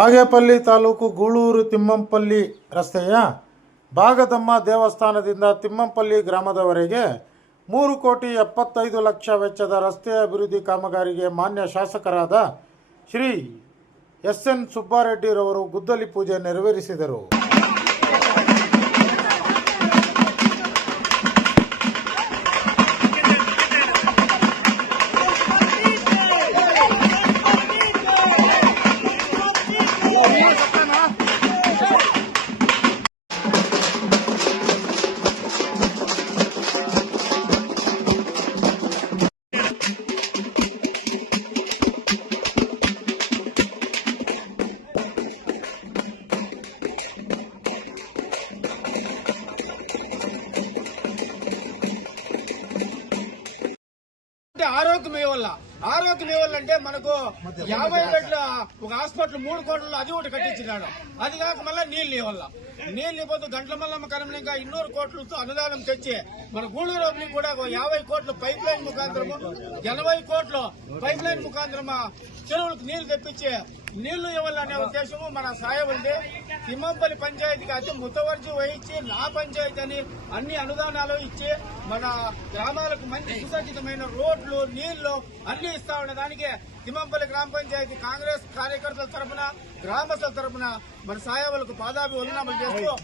ಬಾಗೇಪಲ್ಲಿ ತಾಲೂಕು ಗೂಳೂರು ತಿಮ್ಮಂಪಲ್ಲಿ ರಸ್ತೆಯ ಭಾಗದಮ್ಮ ದೇವಸ್ಥಾನದಿಂದ ತಿಮ್ಮಂಪಲ್ಲಿ ಗ್ರಾಮದವರೆಗೆ 3,75,00,000 ವೆಚ್ಚದ ರಸ್ತೆ ಅಭಿವೃದ್ಧಿ ಕಾಮಗಾರಿಗೆ ಮಾನ್ಯ ಶಾಸಕರಾದ ಶ್ರೀ ಎಸ್.ಎನ್. ಸುಬ್ಬಾರೆಡ್ಡಿರವರು ಗುದ್ದಲಿ ಪೂಜೆ ನೆರವೇರಿಸಿದರು. ఆరోగ్యం ఇవ్వాలంటే మనకు 50 బెడ్ల ఒక హాస్పిటల్ 3 కోట్లలో అది ఒకటి కట్టించినాడు. అది కాక మళ్ళీ నీళ్లు ఇవ్వాల. నీళ్లు ఇవ్వద్దు గంటల మల్లమ్మ కరంగా 200 కోట్లతో అనుదానం తెచ్చి మన గూడూరు కూడా 50 కోట్ల పైప్ లైన్ ముఖాంతరము 80 కోట్ల పైప్ లైన్ ముఖాంతరమా చెరువులకు నీళ్లు తెప్పించి నీళ్లు ఇవ్వాలనే ఉద్దేశము మన సాయం ఉంది. తిమ్మంపల్లి పంచాయతీకి అతి ముతవర్జీ వహించి నా పంచాయతీ అని అన్ని అనుదానాలు ఇచ్చి మన గ్రామాలకు మంచి సుసజ్జితమైన రోడ్లు నీళ్లు అన్ని ఇస్తా ఉన్న దానికి తిమ్మంపల్లి గ్రామ పంచాయతీ కాంగ్రెస్ కార్యకర్తల తరఫున గ్రామస్తుల తరఫున మన సాయవులకు పాదాభి వందనాలు చేస్తూ